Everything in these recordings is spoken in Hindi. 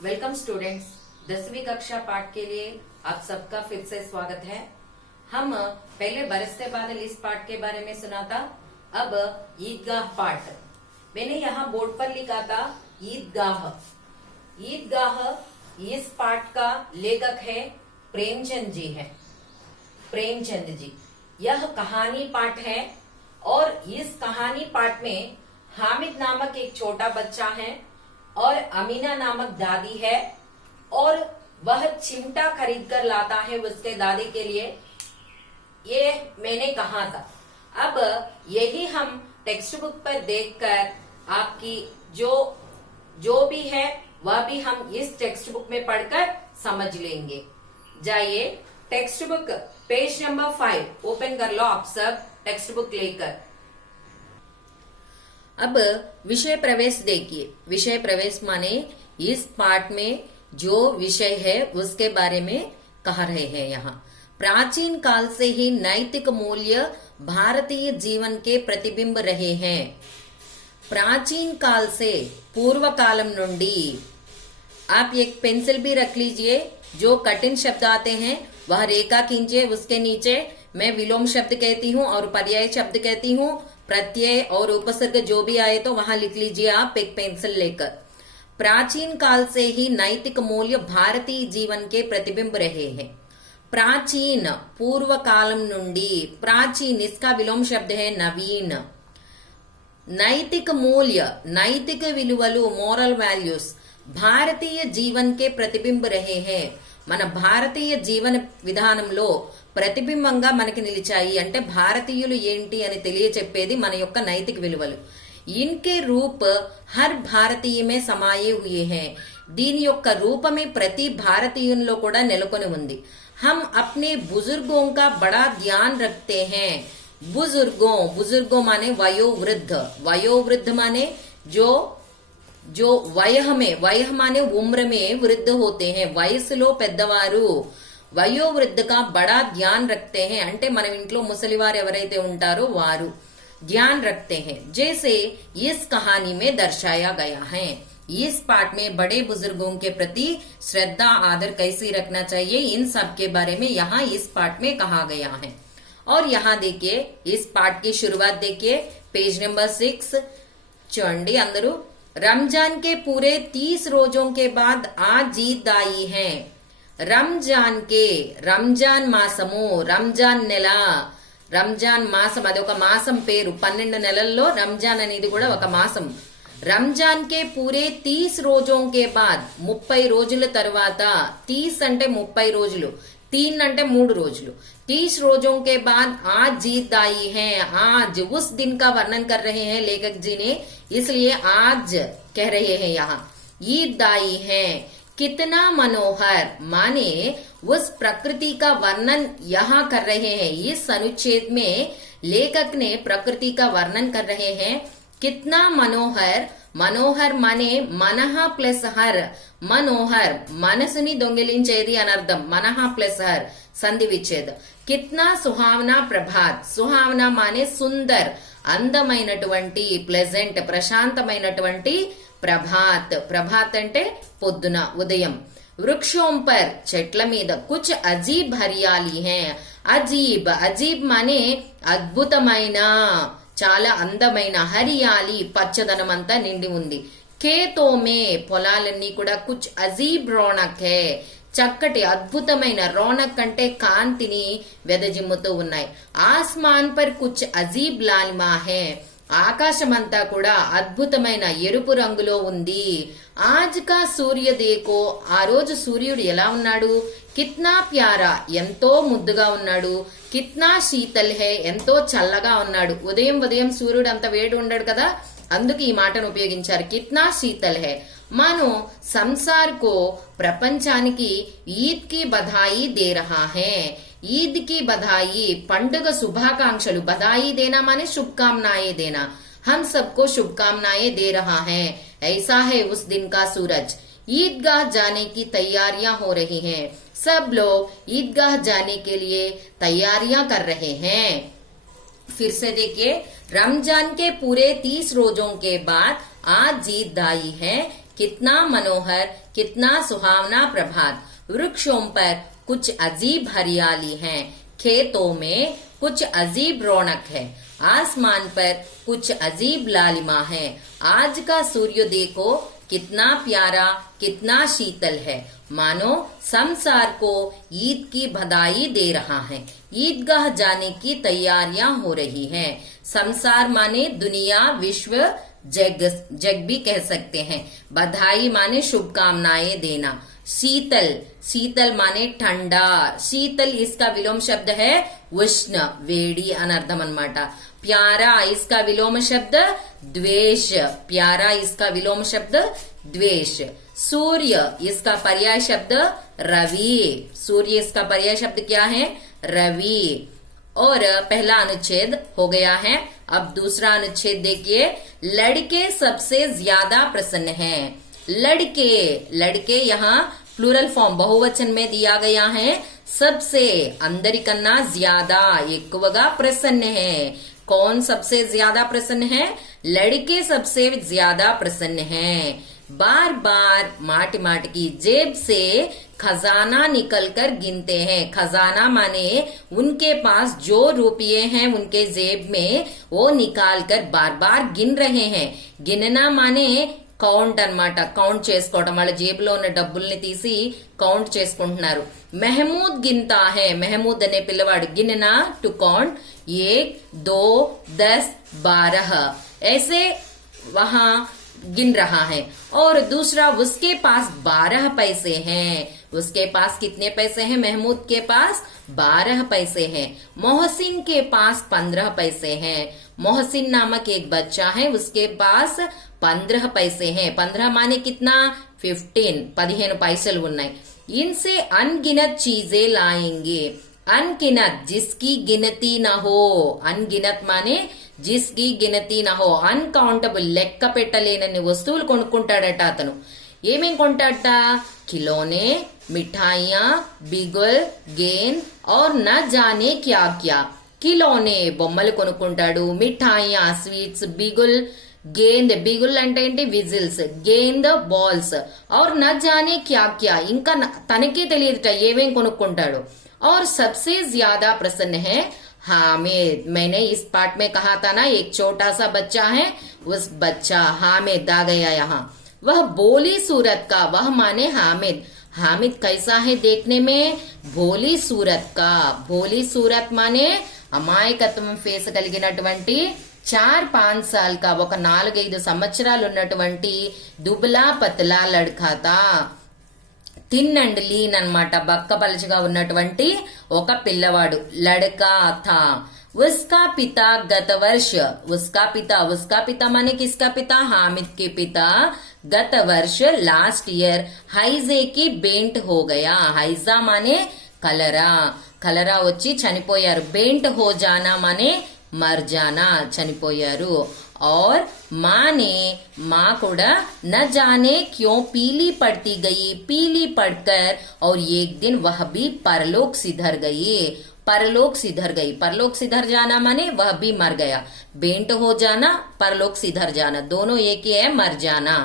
Welcome students. 10वीं कक्षा पाठ के लिए आप सबका फिर से स्वागत है। हम पहले बरसते बादल इस पाठ के बारे में सुना था। अब ईदगाह पाठ मैंने यहाँ बोर्ड पर लिखा था ईदगाह। ईदगाह इस पाठ का लेखक है प्रेमचंद जी है। प्रेमचंद जी यह कहानी पाठ है और इस कहानी पाठ में हामिद नामक एक छोटा बच्चा है और अमीना नामक दादी है और वह चिमटा खरीद कर लाता है उसके दादी के लिए। ये मैंने कहा था। अब यही हम टेक्स्ट बुक पर देखकर आपकी जो भी है वह भी हम इस टेक्स्ट बुक में पढ़कर समझ लेंगे। जाइए text book page number 5 open कर लो आप सब टेक्स्ट बुक लेकर। अब विषय प्रवेश देखिए। विषय प्रवेश माने इस पाठ में जो विषय है उसके बारे में कह रहे हैं। यहाँ प्राचीन काल से ही नैतिक मूल्य भारतीय जीवन के प्रतिबिंब रहे हैं। प्राचीन काल से पूर्व कालम नुंडी। आप एक पेंसिल भी रख लीजिए। जो कठिन शब्द आते हैं वह रेखा खींचे, उसके नीचे मैं विलोम शब्द कहती हूँ और पर्याय शब्द कहती हूँ। प्रत्यय और उपसर्ग जो भी आए तो वहां लिख लीजिए आप एक पेंसिल लेकर। प्राचीन काल से ही नैतिक मूल्य भारतीय जीवन के प्रतिबिंब रहे हैं। प्राचीन पूर्व कालम नुंडी। प्राचीन इसका विलोम शब्द है नवीन। नैतिक मूल्य नैतिक विलुवलु मोरल वैल्यूज భారతీయ జీవన్ కే ప్రతిబింబ రహే హే। మన భారతీయ జీవన విధానంలో ప్రతిబింబంగా మనకి నిలిచాయి। అంటే భారతీయులు ఏంటి అని తెలియచెప్పేది మన యొక్క నైతిక విలువలు। ఇన్కే రూప్ హర్ భారతీయ మే సమాయే హుయే హే। దీని యొక్క రూపమే ప్రతి భారతీయునిలో కూడా నెలకొని ఉంది। हम अपने बुजुर्गों का बड़ा ध्यान रखते हैं। बुजुर्गों माने वयोवृद्ध। वयोवृद्ध माने जो वयः माने उम्र में वृद्ध होते हैं। వయసులో పెద్దవారు। వయోవృద్ధ का बड़ा ध्यान रखते हैं అంటే మన ఇంట్లో ముసలివారు ఎవరైతే ఉంటారో వారు ध्यान रखते हैं। जैसे इस कहानी में दर्शाया गया है। इस पाठ में बड़े बुजुर्गों के प्रति श्रद्धा आदर कैसे रखना चाहिए इन सब के बारे में यहाँ इस पाठ में कहा गया है। और यहाँ देखिए इस पाठ की शुरुआत देखिए पेज नंबर 6 చూడండి అందరూ। रमजान के पूरे 30 रोजों के बाद आज ईद आई है। రంజాన్ మాసము రంజాన్ నెల రంజాన్ మాసం అది ఒక మాసం పేరు। 12 నెలల్లో రంజాన్ అనేది కూడా ఒక మాసం। రంజాన్ కే పూరే 30 రోజోं के बाद 30 రోజుల తర్వాత 30 అంటే 30 రోజులు 3 అంటే 3 రోజులు 30 रोजों के बाद आज ईद आई है। आज उस दिन का वर्णन कर रहे हैं लेखक जी ने, इसलिए आज कह रहे हैं यहाँ ईद आई है। कितना मनोहर माने उस प्रकृति का वर्णन यहाँ कर रहे हैं। इस अनुच्छेद में लेखक ने प्रकृति का वर्णन कर रहे हैं। कितना मनोहर। మనోహర్ మానే మనః ప్లస్ హర్। మనోహర్ మనసుని దొంగిలించేది అనర్థం। మనః ప్లస్ హర్ సంధి విచ్ఛేద్। కిత్నా సుహావనా ప్రభాత్। సుహావనా మానే సుందర్ అందమైనటువంటి ప్లెజెంట్ ప్రశాంతమైనటువంటి ప్రభాత్। ప్రభాత్ అంటే పొద్దున ఉదయం। వృక్షోం పర్ చెట్ల మీద కుచ్ అజీబ్ హరియాలి హై। అజీబ్ అజీబ్ మానే అద్భుతమైన చాలా అందమైన హరియాలి పచ్చదనం అంతా నిండి ఉంది। ఖేతో మే పొలాలన్నీ కూడా కుచ్ అజీబ్ రౌనక్ హై చక్కటి అద్భుతమైన రౌనక్ అంటే కాంతిని వెదజిమ్ముతూ ఉన్నాయి। ఆస్మాన్ పర్ కుచ్ అజీబ్ లాలిమా హై ఆకాశమంతా కూడా అద్భుతమైన ఎరుపు రంగులో ఉంది। ఆజ్ కా సూర్య దేకో ఆ రోజు సూర్యుడు ఎలా ఉన్నాడు। కిత్నా ప్యారా ఎంతో ముద్దుగా ఉన్నాడు। కిత్నా శీతల్ హే ఎంతో చల్లగా ఉన్నాడు। ఉదయం సూర్యుడు అంత వేడి ఉండడు కదా, అందుకు ఈ మాటను ఉపయోగించారు కిత్నా శీతల్ హే। మానో సంసార్ కో ప్రపంచానికి ఈద్ కి బధాయి దే రహా హై। ईद की बधाई पंडुग शुभाकांक्षलु। बधाई देना माने शुभकामनाएं देना। हम सबको शुभकामनाएं दे रहा है। ऐसा है उस दिन का सूरज। ईदगाह जाने की तैयारियां हो रही हैं। सब लोग ईदगाह जाने के लिए तैयारियां कर रहे हैं। फिर से देखिए रमजान के पूरे 30 रोजों के बाद आज ईद आई है। कितना मनोहर, कितना सुहावना प्रभात। वृक्षों पर कुछ अजीब हरियाली है, खेतों में कुछ अजीब रौनक है, आसमान पर कुछ अजीब लालिमा है। आज का सूर्य देखो कितना प्यारा, कितना शीतल है, मानो संसार को ईद की बधाई दे रहा है। ईदगाह जाने की तैयारियां हो रही हैं। संसार माने दुनिया, विश्व, जग भी कह सकते हैं। बधाई माने शुभकामनाएं देना। शीतल, शीतल माने ठंडा। शीतल इसका विलोम शब्द है उष्ण, वेड़ी अनर्थम अन्नమాట। प्यारा इसका विलोम शब्द द्वेष, प्यारा इसका विलोम शब्द द्वेष। सूर्य इसका पर्याय शब्द रवि, सूर्य इसका पर्याय शब्द क्या है? रवि। और पहला अनुच्छेद हो गया है। अब दूसरा अनुच्छेद देखिए। लड़के सबसे ज्यादा प्रसन्न हैं। लड़के, लड़के यहाँ प्लूरल फॉर्म बहुवचन में दिया गया है। सबसे अंदर कन्ना ज्यादा ఎక్కువగా प्रसन्न है। कौन सबसे ज्यादा प्रसन्न है? लड़के सबसे ज्यादा प्रसन्न हैं। बार बार माट माट की जेब से खजाना निकल कर गिनते हैं। खजाना माने उनके पास जो रुपये हैं उनके जेब में वो निकाल कर बार बार गिन रहे हैं। गिनना माने కౌంట్ అన్నమాట, కౌంట్ చేసుకోవటం, వాళ్ళ జేబులో ఉన్న డబ్బుల్ని తీసి కౌంట్ చేసుకుంటున్నారు. మెహమూద్ గిన్తా హే, మెహమూద్ అనే పిల్లవాడు గిననా టు కౌంట్ 1 2 10 12 ऐसे वहां गिन रहा है। और दूसरा उसके पास 12 पैसे हैं। उसके पास कितने पैसे हैं? महमूद के पास 12 पैसे हैं। मोहसिन के पास 15 पैसे हैं। मोहसिन नामक एक बच्चा है, उसके पास 15 पैसे हैं। 15 माने कितना? 15, 15 पैसे ఉన్నాయి। इनसे अनगिनत चीजें लाएंगे। अनगिनत जिसकी गिनती न हो, अनगिनत माने जिसकी गिनती न हो, అన్కౌంటబుల్ లెక్క పెట్టలేనన్ని వస్తువులు కొనుక్కుంటాడట అతను. ఏమేం కొంటాడట? खिलौने, मिठाइयाँ, बिगुल, गेंद और न जाने क्या क्या। खिलौने బొమ్మలు కొనుక్కుంటాడు, మిఠాయియా స్వీట్స్, బిగుల్ గేంద్, బిగుల్ అంటే ఏంటి? విజిల్స్, గేంద్ బాల్స్, और न जाने क्या क्या ఇంకా తనకే తెలియదుట ఏమేం కొనుక్కుంటాడు। और सबसे ज्यादा प्रसन्न है हामिद। मैंने इस पाठ में कहा था ना एक छोटा सा बच्चा है, उस बच्चा हामिद आ गया यहाँ। वह भोली सूरत का, वह माने हामिद। हामिद कैसा है देखने में? भोली सूरत का। भोली सूरत माने అమాయకత్వం ఫేస్ కలిగినటువంటి 4-5 साल का, ఒక 4-5 సంవత్సరాలు ఉన్నటువంటి దుబ్లా పతలా లడ్కా తా. థిన్ అండ్ లీన్ అన్నమాట, బక్క పలచగా ఉన్నటువంటి ఒక పిల్లవాడు, లడకా థా। उसका पिता गत वर्ष, उसका पिता माने किसका पिता? हामिद के पिता गत वर्ष लास्ट ईयर హైజే की बेंट हो गया। హైజా माने కలరా, కలరా వచ్చి చనిపోయారు। బెంట్ హో జానా माने मर जाना, చనిపోయారు। और माँ ने, माँ కూడా न जाने क्यों पीली पड़ती गई, पीली पड़कर और एक दिन वह भी परलोक सिधर गई। परलोक सिधर गई, परलोक सिधर जाना माने वह भी मर गया। बेंट हो जाना, परलोक सिधर जाना, दोनों एक ही है, मर जाना।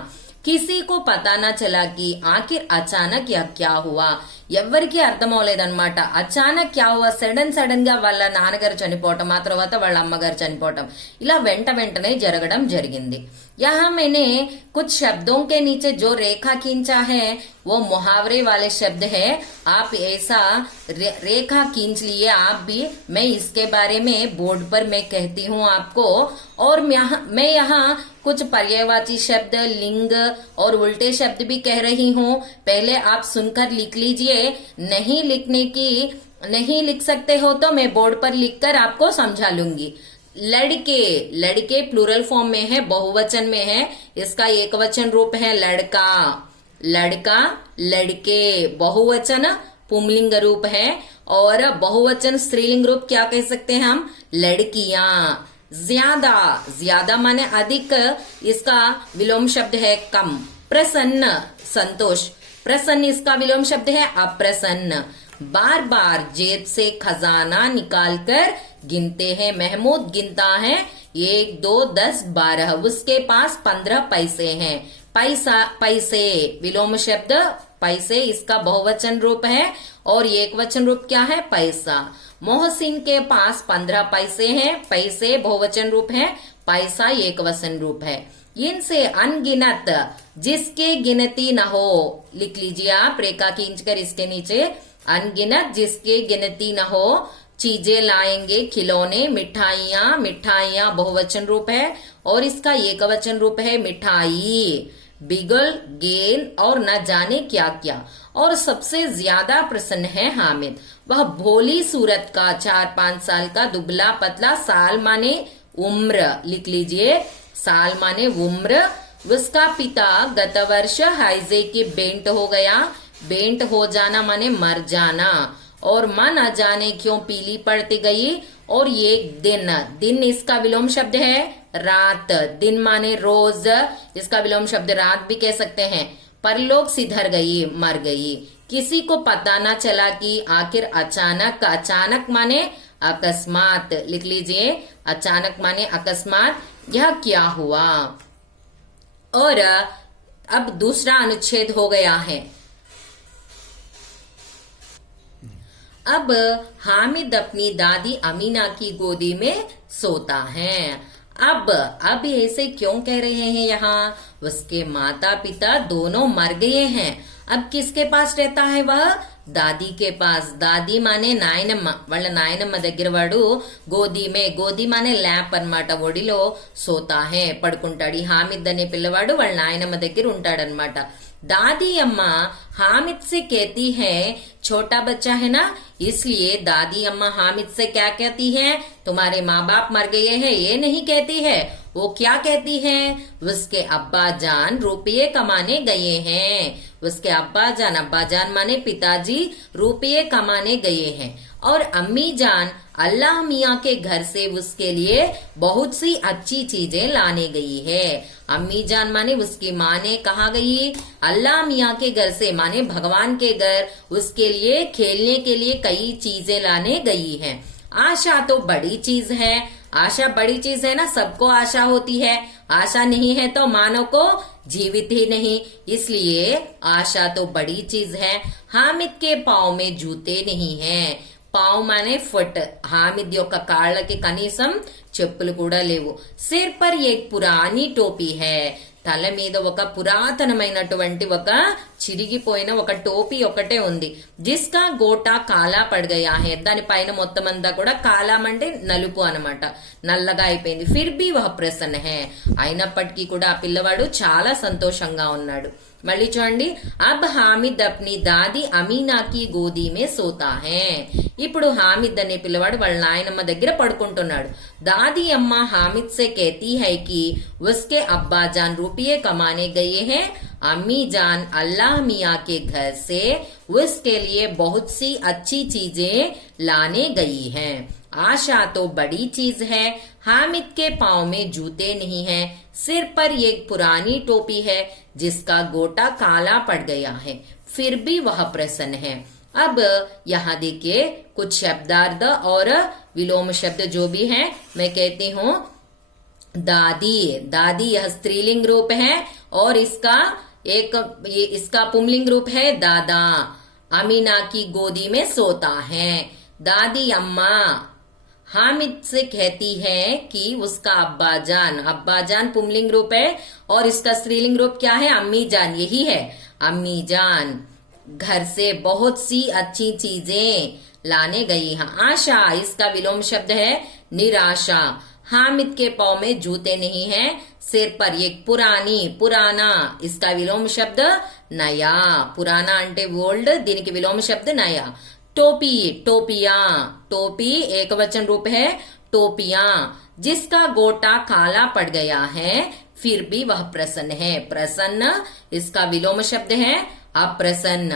किसी को पता न चला कि आखिर अचानक यह क्या हुआ। ఎవ్వరికీ అర్థం అవ్వలేదన్నమాట। అచానక్ క్యా హువా, సడన్ గా వాళ్ళ నాన్నగారు చనిపోవటం, ఆ తర్వాత వాళ్ళ అమ్మగారు చనిపోవటం, ఇలా వెంటనే జరగడం జరిగింది। यहाँ मैंने कुछ शब्दों के नीचे जो रेखा खींचा है वो मुहावरे वाले शब्द है। आप ऐसा रेखा खींच लिए आप भी। मैं इसके बारे में बोर्ड पर मैं कहती हूँ आपको। और मैं यहाँ कुछ पर्यायवाची शब्द, लिंग और उल्टे शब्द भी कह रही हूँ। पहले आप सुनकर लिख लीजिए। नहीं लिख सकते हो तो मैं बोर्ड पर लिखकर आपको समझा लूंगी। लड़के, लड़के प्लूरल फॉर्म में है, बहुवचन में है। इसका एक वचन रूप है लड़का, लड़का, लड़के। बहुवचन पुंलिंग रूप है और बहुवचन स्त्रीलिंग रूप क्या कह सकते हैं हम? लड़कियां। ज्यादा, ज्यादा माने अधिक, इसका विलोम शब्द है कम। प्रसन्न, संतोष। प्रसन्न इसका विलोम शब्द है अप्रसन्न। बार बार जेब से खजाना निकालकर गिनते हैं। महमूद गिनता है 1 2 10 12, उसके पास 15 पैसे हैं। पैसा पैसे विलोम शब्द पैसे इसका बहुवचन रूप है और एक वचन रूप क्या है पैसा। मोहसिन के पास 15 पैसे हैं, पैसे बहुवचन रूप है, पैसा एक वचन रूप है। इनसे अनगिनत जिसके गिनती न हो, लिख लीजिए आप रेखा खींचकर इसके नीचे, अनगिनत जिसके गिनती न हो चीजें लाएंगे, खिलौने, मिठाइयाँ, मिठाइयाँ बहुवचन रूप है और इसका एक वचन रूप है मिठाई, बिगल, गेल और न जाने क्या क्या। और सबसे ज्यादा प्रसन्न है हामिद, वह भोली सूरत का 4-5 साल का दुबला पतला, साल माने उम्र, लिख लीजिए साल माने उम्र। उसका पिता गत वर्ष हाइजे की बेंट हो गया, बेंट हो जाना माने मर जाना, और मां न जाने क्यों पीली पड़ती गई। और एक दिन, दिन इसका विलोम शब्द है रात, दिन माने रोज, इसका विलोम शब्द रात भी कह सकते हैं। परलोक सिधर गई, मर गई, किसी को पता न चला कि आखिर अचानक, अचानक माने अकस्मात, लिख लीजिए अचानक माने अकस्मात, यह क्या हुआ। और अब दूसरा अनुच्छेद हो गया है। अब हामिद अपनी दादी अमीना की गोदी में सोता है। अब ऐसे क्यों कह रहे हैं यहाँ, उसके माता पिता दोनों मर गए हैं। अब किसके पास रहता है वह, दादी के पास। दादी माने నాయనమ్మ, వాళ్ళ నాయనమ్మ దగ్గర వాడు గోది మే, గోది మానే ల్యాప్ అన్నమాట, ఒడిలో సోతా హే పడుకుంటాడు। ఈ హామిద్ అనే పిల్లవాడు వాళ్ళ నాయనమ్మ దగ్గర ఉంటాడనమాట। दादी अम्मा हामिद से कहती है, छोटा बच्चा है ना, इसलिए दादी अम्मा हामिद से क्या कहती है, तुम्हारे माँ बाप मर गए हैं, ये नहीं कहती है। वो क्या कहती है, उसके अब्बा जान रुपये कमाने गए हैं। उसके अब्बा जान माने पिताजी रुपये कमाने गए हैं। और अम्मी जान अल्लाह मियाँ के घर से उसके लिए बहुत सी अच्छी चीजें लाने गई है। अम्मी जान माने उसकी माँ ने कहा गई, अल्लाह मियाँ के घर से माने भगवान के घर, उसके लिए खेलने के लिए कई चीजें लाने गई हैं। आशा तो बड़ी चीज है, आशा बड़ी चीज है ना, सबको आशा होती है, आशा नहीं है तो मानव को जीवित ही नहीं, इसलिए आशा तो बड़ी चीज है। हामिद के पाँव में जूते नहीं हैं, పావు మానే ఫుట్, హామిద్ యొక్క కాళ్ళకి కనీసం చెప్పులు కూడా లేవు। సిర్ పర్ ఏక్ పురానీ టోపీ హై, తల మీద ఒక పురాతనమైనటువంటి ఒక చిరిగిపోయిన ఒక టోపీ ఒకటే ఉంది। జిస్కా గోటా కాలా పడ్ గయా హై, దాని పైన మొత్తం అంతా కూడా కాలం అంటే నలుపు అన్నమాట, నల్లగా అయిపోయింది। ఫిర్ బి వహ్ ప్రసన్న హై, అయినప్పటికీ కూడా ఆ పిల్లవాడు చాలా సంతోషంగా ఉన్నాడు। మళ్ళీ చూడండి, అబ్ హామిద్ అప్ని దాది అమీనా కి గోదీ మే సోతా హై। ఇప్పుడు హామిద్ అనే పిల్లవాడు వాళ్ళ నాయనమ్మ దగ్గర పడుకుంటున్నాడు। दादी अम्मा हामिद से कहती है कि उसके अब्बा जान रुपये कमाने गए हैं। अम्मी जान अल्लाह मियाँ के घर से उसके लिए बहुत सी अच्छी चीजें लाने गई हैं। आशा तो बड़ी चीज है, हामिद के पाँव में जूते नहीं हैं, सिर पर एक पुरानी टोपी है जिसका गोटा काला पड़ गया है, फिर भी वह प्रसन्न है। अब यहाँ देखिए कुछ शब्दार्थ और विलोम शब्द जो भी हैं मैं कहती हूँ। दादी, दादी यह स्त्रीलिंग रूप है और इसका पुंलिंग रूप है दादा। अमीना की गोदी में सोता है। दादी अम्मा हामिद से कहती है कि उसका अब्बा जान पुंलिंग रूप है और इसका स्त्रीलिंग रूप क्या है, अम्मी जान, यही है अम्मी जान घर से बहुत सी अच्छी चीजें लाने गई हैं। आशा इसका विलोम शब्द है निराशा। हामिद के पाँव में जूते नहीं हैं, सिर पर एक पुराना इसका विलोम शब्द नया, पुराना अंटे ओल्ड, దీనికి విలోమ शब्द नया। टोपी, टोपियां, टोपी एक वचन रूप है टोपियां। जिसका गोटा काला पड़ गया है फिर भी वह प्रसन्न है। प्रसन्न इसका विलोम शब्द है अप्रसन्न।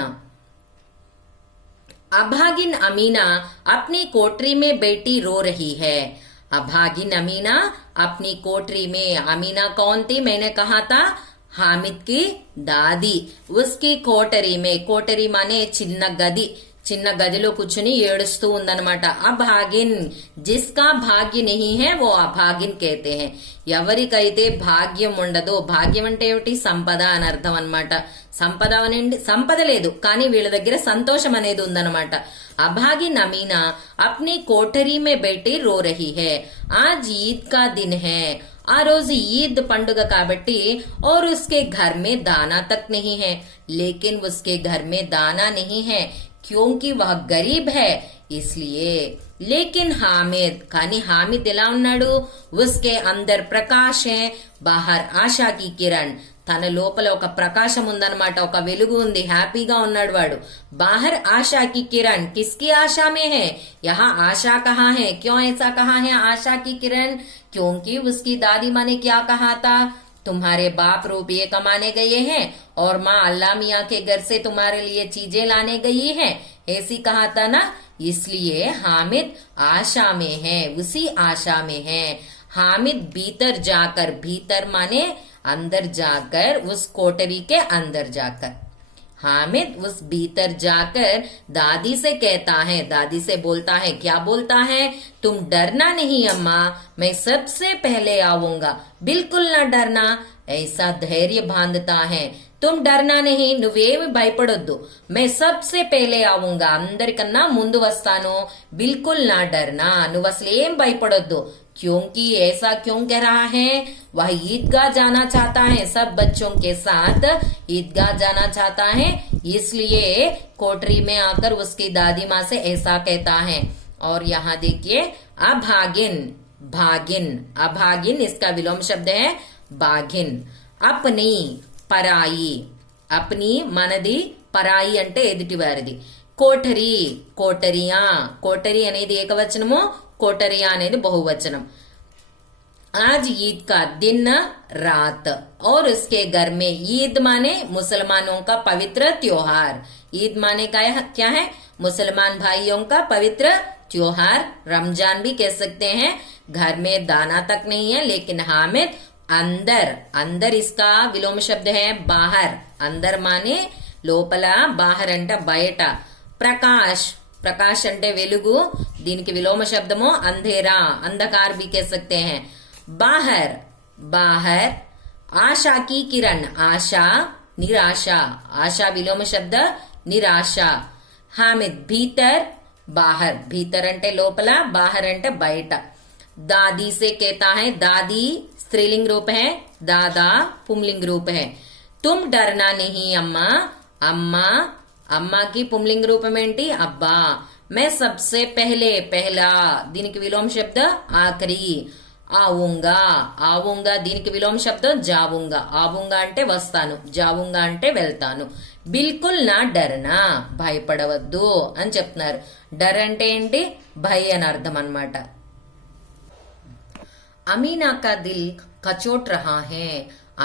अभागिन अमीना अपनी कोठरी में बैठी रो रही है। अभागिन अमीना अपनी कोठरी में, अमीना कौन थी, मैंने कहा था हामिद की दादी। उसकी कोठरी में, कोठरी माने చిన్న గది, చిన్న గదిలో కూర్చుని ఏడుస్తూ ఉందన్నమాట. అభాగిన్, జిస్కా భాగ్య నహీ హై వో అభాగిన్ కేతే హై. ఎవరికైతే భాగ్యం ఉండదో, భాగ్యం అంటే ఏమిటి, సంపద అని అర్థం అన్నమాట. సంపద అనండి, సంపద లేదు కానీ వీళ్ళ దగ్గర సంతోషం అనేది ఉందన్నమాట. అభాగిన్ అమీనా అప్నీ కోఠరీ మే బైఠి రో రహీ హై. ఆజ్ ఈద్ కా దిన్ హై. ఆ రోజు ఈద్ పండుగ కాబట్టి और उसके घर में दाना तक नहीं है. लेकिन उसके घर में दाना नहीं है क्योंकि वह गरीब है इसलिए. लेकिन हामिद, కానీ హామిద్ ఎలా ఉన్నాడు, उसके अंदर प्रकाश है बाहर आशा की किरण. తన లోపల ఒక ప్రకాశం ఉందన్నమాట, ఒక వెలుగు ఉంది, హ్యాపీగా ఉన్నాడు వాడు. బాహర్ ఆశా కి కిరణ్, కిస్కి ఆశా మే హై, యహా ఆశా కహా హై. క్యోं ऐसा कहा है आशा की किरण, क्योंकि उसकी दादी माँ ने क्या कहा था, तुम्हारे बाप रुपये कमाने गए हैं और माँ अल्लाह मियाँ के घर से तुम्हारे लिए चीजें लाने गई है, ऐसी कहा था ना. इसलिए हामिद आशा में है, उसी आशा में है. हामिद भीतर जाकर, भीतर माने अंदर जाकर, उस कोठरी के अंदर जाकर. हामिद उस भीतर जाकर दादी से कहता है, दादी से बोलता है, क्या बोलता है, तुम डरना नहीं अम्मा, मैं सबसे पहले आऊंगा, बिल्कुल ना डरना, ऐसा धैर्य बांधता है. तुम डरना नहीं, నువ్వేమి భయపడొద్దు, मैं सबसे पहले आऊंगा, అందరికన్నా ముందు వస్తాను, बिल्कुल ना डरना, నువ్వు అసలు ఏం భయపడొద్దు. क्योंकि ऐसा क्यों कह रहा है, वह ईदगाह जाना चाहता है, सब बच्चों के साथ ईदगाह जाना चाहता है, इसलिए कोठरी में आकर उसकी दादी माँ से ऐसा कहता है. और यहाँ देखिए अभागिन, भागिन, अभागिन इसका विलोम शब्द है भागिन. अपनी, పరాయి, అప్ని మనది, పరాయి అంటే ఎదుటి వారిది. కోఠరి, కోటరియా, కోటరి అనేది ఏకవచనము, కోటరియా అనేది బహువచనం. आज ईद का दिन रात और उसके घर में, ईद माने मुसलमानों का पवित्र त्योहार. ईद माने क्या है, मुसलमान भाइयों का पवित्र त्योहार, रमजान भी कह सकते हैं. घर में दाना तक नहीं है, लेकिन हामिद अंदर, अंदर इसका विलोम शब्द है बाहर. अंदर माने లోపల, బాహర్ అంటే బయట. ప్రకాష్, ప్రకాష్ అంటే వెలుగు, దీనికి విలోమ శబ్దము అంధేరా, అంధకార్ भी कह सकते हैं. बाहर, बाहर. आशा की किरण, आशा, निराशा, आशा विलोम शब्द निराशा. हामिद भीतर, बाहर, भीतर అంటే లోపల, बाहर అంటే బయట. दादी से कहता है, दादी स्त्रीलिंग रूप है, दादा पुंलिंग रूप है. तुम डरना नहीं अम्मा, अम्मा, अम्मा की पुंलिंग रूपం ఏంటి, అబ్బా. मैं सबसे पहले, पहला దీనికి విలోమ శబ్ద ఆఖరి. ఆవుంగా, ఆవుంగా దీనికి విలోమ శబ్దం జావుంగా. ఆవుంగా అంటే వస్తాను, జావుంగా అంటే వెళ్తాను. బిల్కుల్ నా డర్నా, భయపడవద్దు అని చెప్తున్నారు. డర్ అంటే ఏంటి, భయ అని అర్థం అన్నమాట. అమీనా కా దిల్ కచోట్ రహా హై.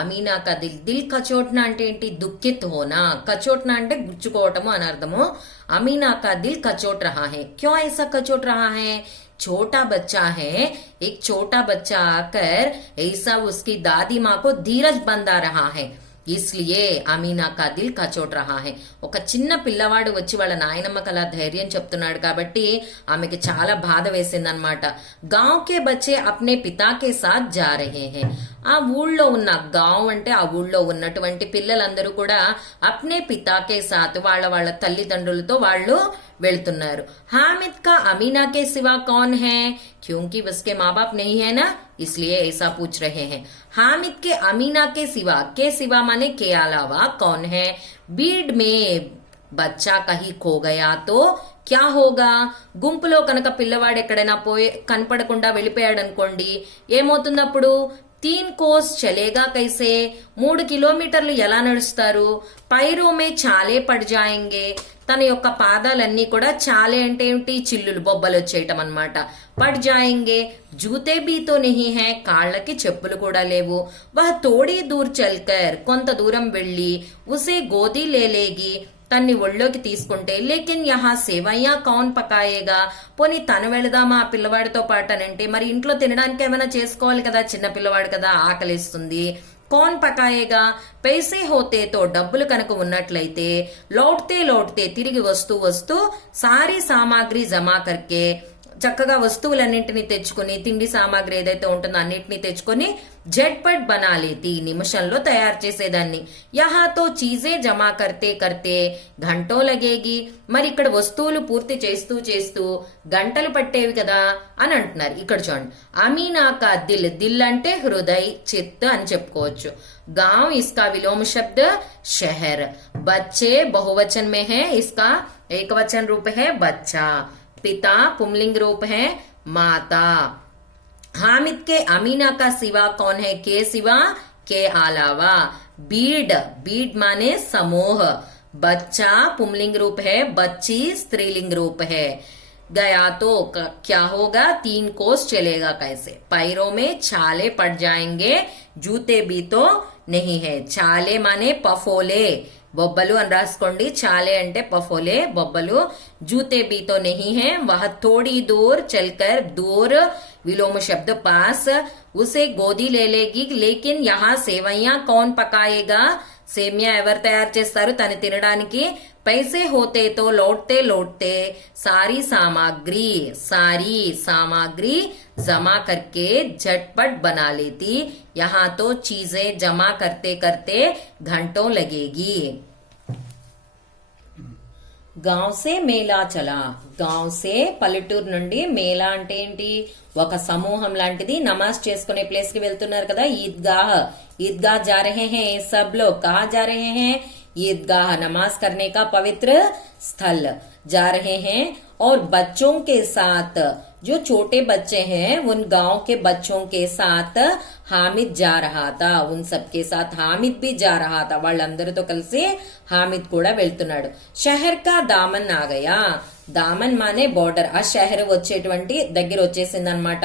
అమీనా కా దిల్, దిల్ కచోట్నా అంటే ఏంటి, దుఃఖిత్ హోనా. కచోట్నా అంటే గుచ్చుకోవటము అని అర్థము. అమీనా కా దిల్ కచోట్ రహా హై. క్యో ఐసా కచోట్ రహా హై, छोटा बच्चा है, एक छोटा बच्चा आकर ऐसा उसकी दादी माँ को धीरज बंधा रहा है, इसलिए అమీనా కా దిల్ కచోట్ రహా హై. ఒక చిన్న పిల్లవాడు వచ్చి వాళ్ళ నాయనమ్మకి అలా ధైర్యం చెప్తున్నాడు కాబట్టి ఆమెకి చాలా బాధ వేసిందనమాట. గావ్ కే బచ్చే అప్నే పితా కే సాత్ జా రహే హై. ఆ ఊళ్ళో ఉన్న, గావ్ అంటే ఆ ఊళ్ళో ఉన్నటువంటి పిల్లలందరూ కూడా అప్నే పితాకే సాత్, వాళ్ళ వాళ్ళ తల్లిదండ్రులతో వాళ్ళు వెళ్తున్నారు. हामिद का अमीना के सिवा कौन है, क्योंकि उसके माँ बाप नहीं है ना, इसलिए ऐसा पूछ रहे हैं. हामिद के अमीना के सिवा माने के अलावा कौन है. भीड़ में बच्चा कहीं खो गया तो क्या होगा. గుంపులో కనుక పిల్లవాడు ఎక్కడైనా పోయి కనపడకుండా వెళ్ళిపోయాడు అనుకోండి, ఏమవుతుంది అప్పుడు. 3 कोस चलेगा कैसे, 3 కిలోమీటర్లు ఎలా నడుస్తారు. पैरों में छाले पड़ जाएंगे, తన యొక్క పాదాలన్నీ కూడా చాలే అంటే ఏమిటి, చిల్లులు, బొబ్బలు వచ్చేయటం అన్నమాట. పడ్ జాయింగే, జూతే బీతో నెహీ హై, కాళ్ళకి చెప్పులు కూడా లేవు. వహ్ తోడీ దూర్ చల్కర్, కొంత దూరం వెళ్ళి, ఉసే గోదీ లేలేగి, తన్ని ఒళ్ళోకి తీసుకుంటే. లేకిన్ యహా సేవయ్యా కౌన్ పకాయేగా, పోనీ తను వెళదామా ఆ పిల్లవాడితో పాటు అనంటే, మరి ఇంట్లో తినడానికి ఏమైనా చేసుకోవాలి కదా, చిన్న పిల్లవాడు కదా, ఆకలిస్తుంది. कौन पकाएगा पैसे होते तो డబ్బులు కనుక ఉన్నట్లయితే लौटते लौटते తిరిగి వస్తూ వస్తూ సారీ సామాగ్రి జమా కర్కే చక్కగా వస్తువులన్నింటినీ తెచ్చుకొని తిండి సామాగ్రి ఏదైతే ఉంటుందో అన్నింటినీ తెచ్చుకొని झटपट बना लेती నిమిషంలో తయారు చేసేదాన్ని యహా తో చీజే జమా కర్తే కర్తే గంటో లగేగి మరి ఇక్కడ వస్తువులు పూర్తి చేస్తూ చేస్తూ గంటలు పట్టేవి కదా అని అంటున్నారు ఇక్కడ చూడండి అమీనా కా దిల్ దిల్ అంటే హృదయ్ చిత్ అని చెప్పుకోవచ్చు गांव इसका विलोम शब्द शहर बच्चे बहुवचन में है इसका एकवचन रूप है बच्चा पिता पुंलिंग रूप है माता हामिद के अमीना का सिवा कौन है के सिवा के अलावा बीड बीड माने समूह बच्चा पुंलिंग रूप है बच्ची स्त्रीलिंग रूप है गया तो क्या होगा 3 कोस चलेगा कैसे पैरों में छाले पड़ जाएंगे जूते भी तो नहीं है छाले माने पफोले బొబ్బలు అని రాసుకోండి చాలే అంటే పఫోలే బొబ్బలు जूते भी तो नहीं है वह थोड़ी दूर चलकर दूर विलोम शब्द पास उसे गोदी ले लेगी लेकिन यहाँ सेवैया कौन पकाएगा సేమియా ఎవరు తయారు చేస్తారు తను తినడానికి पैसे होते तो लौटते लौटते सारी सामग्री जमा करके झटपट बना लेती यहाँ तो चीजें जमा करते करते घंटों लगेगी గాంవ్ సే మేళా చలా గాంవ్ సే పల్లెటూరు నుండి మేళా అంటే ఏంటి ఒక సమూహం లాంటిది నమాజ్ చేసుకునే ప్లేస్ కి వెళ్తున్నారు కదా ईदगाह जा रहे हैं सब लोग कहाँ जा रहे हैं ईदगाह नमाज करने का पवित्र स्थल जा रहे हैं और बच्चों के साथ जो छोटे बच्चे हैं उन गांव के बच्चों के साथ हामिद जा रहा था उन सबके साथ हामिद भी जा रहा था వాళ్ళందరితో కలిసి హామిద్ కూడా వెళ్తున్నాడు షహర్ కా దామన్ ఆ గయా దామన్ మానే బోర్డర్ ఆ షహర్ వచ్చేటువంటి దగ్గర వచ్చేసింది అనమాట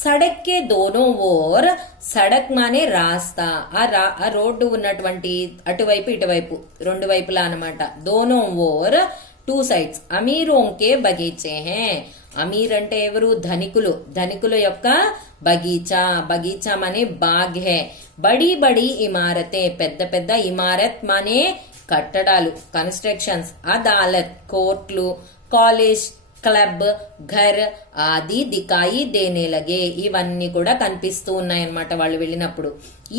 సడక్ కే దోనో ఓర్ సడక్ మానే రాస్తా ఆ రోడ్డు ఉన్నటువంటి అటువైపు ఇటువైపు రెండు వైపులా అనమాట దోనో ఓర్ 2 సైడ్స్ అమీరోం కే బగీచే హే అమీర్ అంటే ఎవరు ధనికుల యొక్క బగీచా మానే బాగ్ హే బడి బడి ఇమారతే పెద్ద పెద్ద ఇమారత్ మానే కట్టడాలు కన్స్ట్రక్షన్స్ అదాలత్ కోర్టులు కాలేజ్ క్లబ్ ఘర్ ఆది దికాయి దేనే లగే ఇవన్నీ కూడా కనిపిస్తూ ఉన్నాయన్నమాట వాళ్ళు వెళ్ళినప్పుడు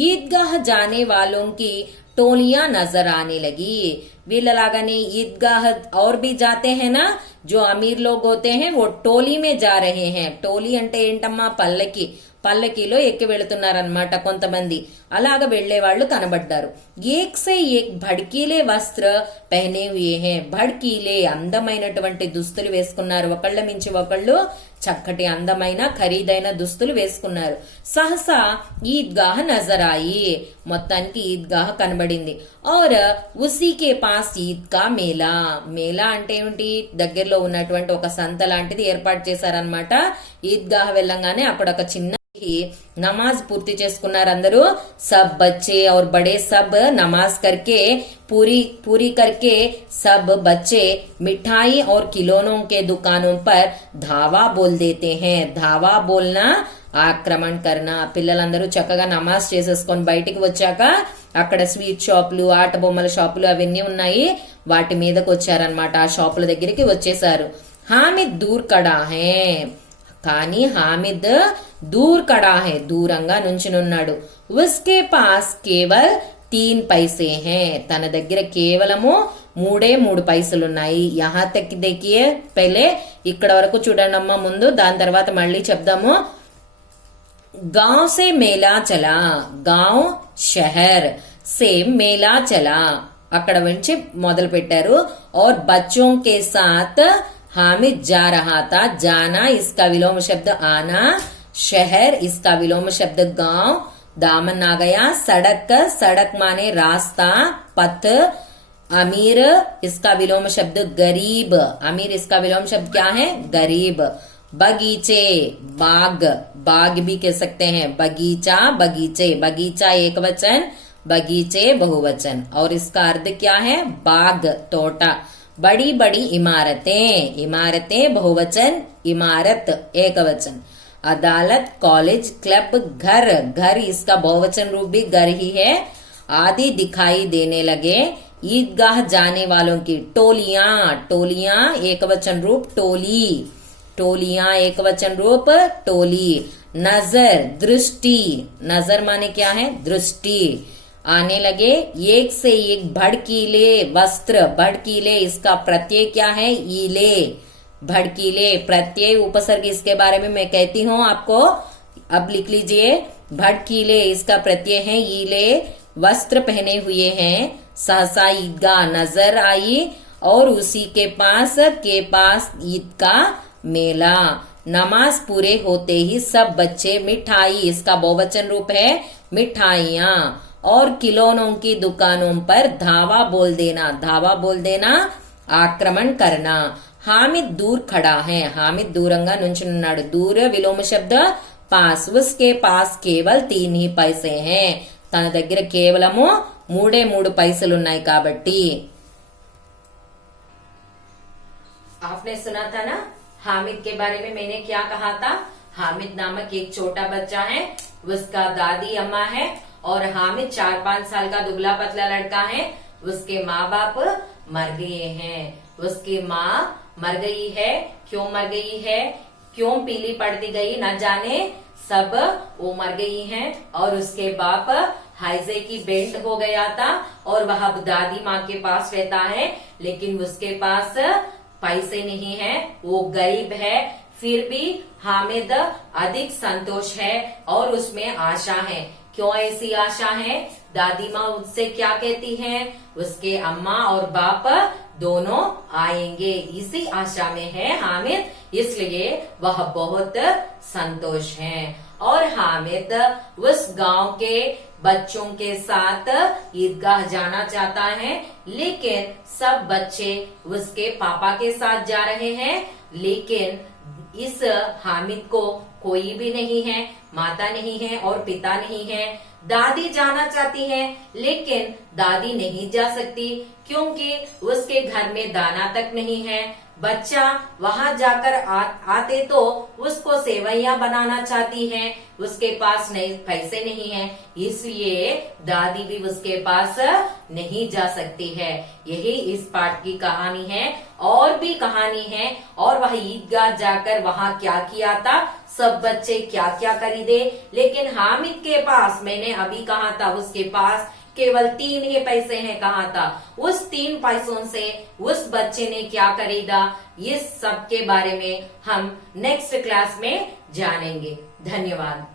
ఈద్గాహ్ జానే వాలోంకి टोलियां नजर आने लगी వీళ్ళలాగానే ईदगाह और भी जाते हैं ना जो अमीर लोग होते हैं वो टोली में जा रहे हैं टोली అంటే ఏంటమ్మా పల్లకిలో ఎక్కి వెళుతున్నారన్నమాట కొంతమంది అలాగా వెళ్లే వాళ్ళు కనబడ్డారు ఏక్ సే ఏక్ భడ్కీలే వస్త్ర పెహనే హుయే హే భడ్కీలే అందమైనటువంటి దుస్తులు వేసుకున్నారు ఒకళ్ళ మించి ఒకళ్ళు చక్కటి అందమైన ఖరీదైన దుస్తులు వేసుకున్నారు సహసా ఈద్గాహ్ నజరాయి మొత్తానికి ఈద్గాహ్ కనబడింది और उसी के पास ईद का మేళా అంటే ఏంటి దగ్గరలో ఉన్నటువంటి ఒక సంత లాంటిది ఏర్పాటు చేశారన్నమాట ఈద్గాహ్ వెళ్ళంగానే అక్కడ ఒక చిన్న नमाज पूर्ति చేసుకున్నారు అందరూ सब बच्चे और बड़े सब नमाज करके पूरी करके सब बच्चे मिठाई और खिलौनों के दुकानों पर धावा बोल देते हैं धावा बोलना ఆక్రమణ करना పిల్లలందరూ చక్కగా నమాజ్ చేసేసుకొని బయటికి వచ్చాక అక్కడ స్వీట్ షాపులు ఆట బొమ్మల షాపులు అవన్నీ ఉన్నాయి వాటి మీదకి వచ్చారనమాట ఆ షాపుల దగ్గరికి వచ్చేసారు హామిద్ దూర్ కడా హే కానీ హామిద్ దూర్ కడా హే దూరంగా నుంచునున్నాడు ఉస్కే పాస్ కేవల్ 3 పైసే హే తన దగ్గర కేవలము 3 పైసలున్నాయి యహా తక్ దేఖియే పహలే ఇక్కడ వరకు చూడండి అమ్మ ముందు దాని తర్వాత మళ్ళీ చెప్దాము गांव से मेला चला गांव शहर से मेला चला అక్కడ నుంచి మొదలు పెట్టారు और बच्चों के साथ हामिद जा रहा था जाना इसका विलोम शब्द आना शहर इसका विलोम शब्द गांव दामन आ गया सड़क माने रास्ता पथ अमीर इसका विलोम शब्द गरीब अमीर इसका विलोम शब्द क्या है गरीब बगीचे बाग भी कह सकते हैं बगीचा एक वचन बगीचे बहुवचन और इसका अर्थ क्या है बाग तोटा बड़ी इमारतें बहुवचन इमारत एक वचन अदालत, कॉलेज, क्लब, घर, घर इसका बहुवचन रूप भी घर ही है, आदि दिखाई देने लगे। ईदगाह जाने वालों की टोलियां, टोलियां एक वचन रूप टोली, टोलियां एक वचन रूप टोली। नजर, दृष्टि, नजर माने क्या है? दृष्टि। आने लगे एक से एक भड़कीले वस्त्र, भड़कीले इसका प्रत्यय क्या है? ईले, भड़कीले प्रत्यय उपसर्ग, इसके बारे में मैं कहती हूँ आपको, अब लिख लीजिए। भड़कीले इसका प्रत्यय है ईले, वस्त्र पहने हुए हैं। सहसा ईदगाह नजर आई और उसी के पास ईद का मेला। नमाज पूरे होते ही सब बच्चे मिठाई, इसका बहुवचन रूप है मिठाइयाँ, और खिलौनों की दुकानों पर धावा बोल देना, धावा बोल देना आक्रमण करना। हामिद दूर खड़ा है, हामिद दूरंगा నుంచున్నాడు, दूर विलोम शब्द पास, उसके पास केवल 3 ही पैसे हैं, తన దగ్గర కేవలము 3 పైసలున్నాయి కాబట్టి। आपने सुना था ना हामिद के बारे में मैंने क्या कहा था? हामिद नामक एक छोटा बच्चा है, उसका दादी अम्मा है, और हामिद 4-5 साल का दुबला पतला लड़का है। उसके माँ बाप मर गए हैं, उसकी माँ मर गई है। क्यों मर गई है, क्यों पीली पड़ती गई न जाने, सब वो मर गई हैं। और उसके बाप हाइजे की बेल्ट हो गया था और वह दादी माँ के पास रहता है, लेकिन उसके पास पैसे नहीं है, वो गरीब है। फिर भी हामिद अधिक संतोष है और उसमें आशा है। क्यों ऐसी आशा है? दादी माँ उससे क्या कहती हैं? उसके अम्मा और बाप दोनों आएंगे, इसी आशा में है हामिद, इसलिए वह बहुत संतोष है। और हामिद उस गांव के बच्चों के साथ ईदगाह जाना चाहता है, लेकिन सब बच्चे उसके पापा के साथ जा रहे हैं, लेकिन इस हामिद को कोई भी नहीं है, माता नहीं है और पिता नहीं है। दादी जाना चाहती है, लेकिन दादी नहीं जा सकती क्योंकि उसके घर में दाना तक नहीं है। बच्चा वहां जाकर आते तो उसको सेवैयां बनाना चाहती है, उसके पास नहीं पैसे नहीं है, इसलिए दादी भी उसके पास नहीं जा सकती है। यही इस पाठ की कहानी है। और भी कहानी है, और वह ईदगाह जाकर वहां क्या किया था, सब बच्चे क्या क्या खरीदे, लेकिन हामिद के पास, मैंने अभी कहा था उसके पास केवल 3 ही पैसे हैं कहा था, उस 3 पैसों से उस बच्चे ने क्या खरीदा, इस सब के बारे में हम नेक्स्ट क्लास में जानेंगे। धन्यवाद।